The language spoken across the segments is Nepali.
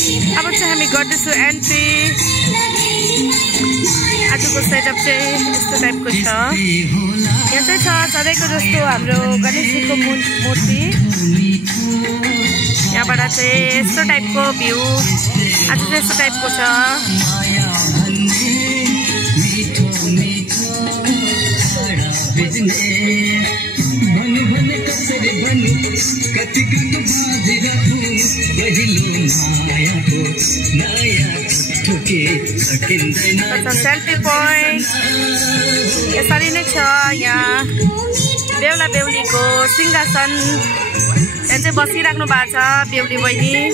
अब चाहिँ हामी गर्दैछौँ एन्ट्री। आजको सेटअप चाहिँ यस्तो टाइपको छ। यहाँ चाहिँ छ सधैँको जस्तो हाम्रो गणेशजीको मूर्ति। यहाँबाट चाहिँ यस्तो टाइपको भ्यू आज चाहिँ यस्तो टाइपको छ। सेल्फी पोइन्ट यसरी नै छ। यहाँ बेहुला बेहुलीको सिंहासन यहाँ चाहिँ बसिराख्नु भएको छ बेहुली बहिनी।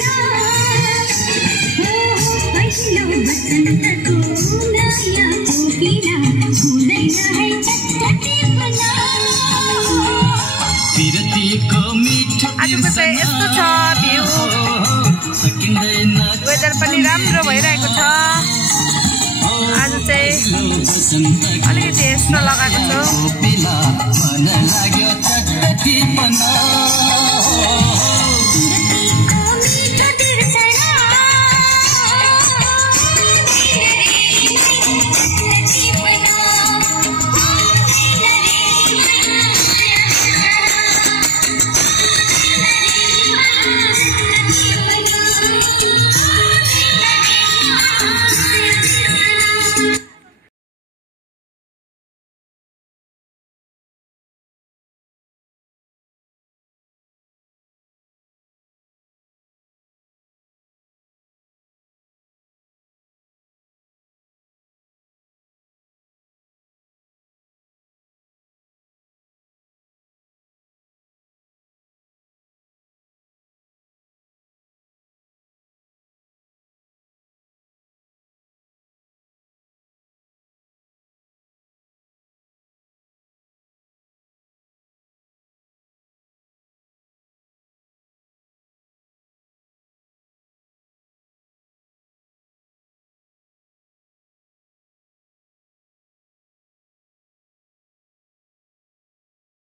आजको चाहिँ यस्तो छ भ्यू। वेदर पनि राम्रो भइरहेको छ। आज चाहिँ अलिकति यस्तो लगाएको छु।